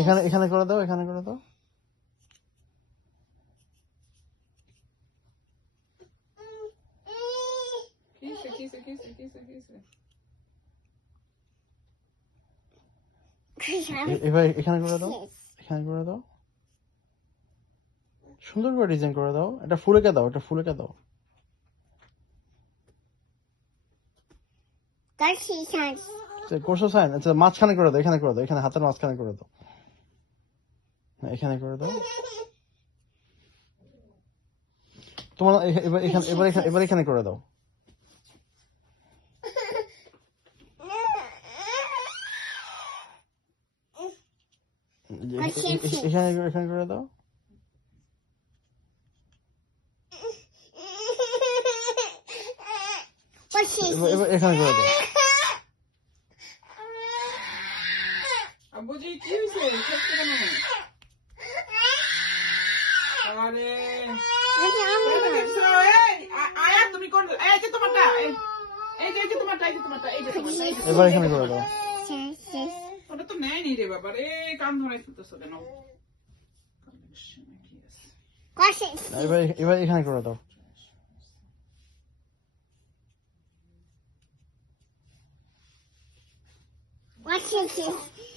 এখানে এখানে করে দাও, এখানে করে দাও। এবার এখানে করে দাও, এখানে করে দাও। সুন্দর করে ডিজাইন করে দাও। এটা ফুলেকে দাও, এটা ফুলেকে দাও। করছো সাইন? আচ্ছা মাঝখানে করে দাও, এখানে করে দাও, এখানে হাতের মাঝখানে করে দাও। এখানে করে দাও। তোমার এবার এখানে এবার এখানে করে দাও। এখানে এখানে করে দাও। এবার এখানে করে দাও। আব্বুজি কি হয়েছে? আরে আয়া তুমি কোন এই যে তোমারটা এই যে তোমারটা এই যে তোমারটা এই যে তোমারটা এবার এখানে করে দাও। ওটা তো নেয়নি রে বাবা রে, কান ধরে ফেলতেছ কেন? এবার এবার এখানে করে দাও।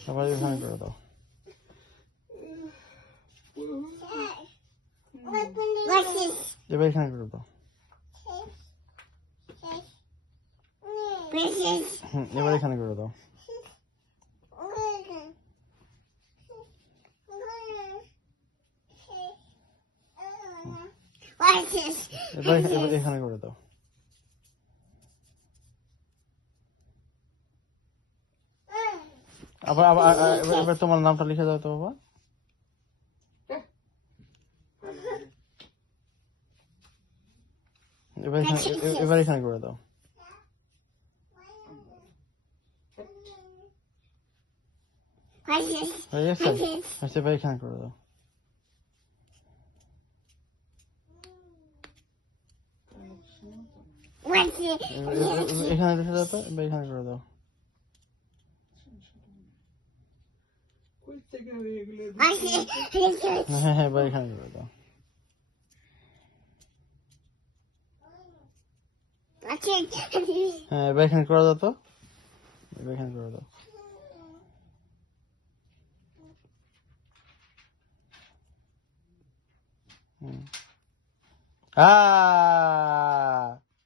এবার এখানে করে দাও। এবার এখানে করে দাও। এবার এখানে করে দাও। এবার এখানে করে দাও। আবার আবার এবার তোমার নামটা লিখে দাও তো বাবা। এবার এখানে করে দাও। হয়ে গেছে? আচ্ছা এবার এখানে করে দাও। এখানে লিখে দাও তো, এবার এখানে করে দাও। হ্যাঁ হ্যাঁ এবার এখানে করে দাও। হ্যাঁ এবার এখানে করে দাও তো, এবার এখানে করে দাও। আ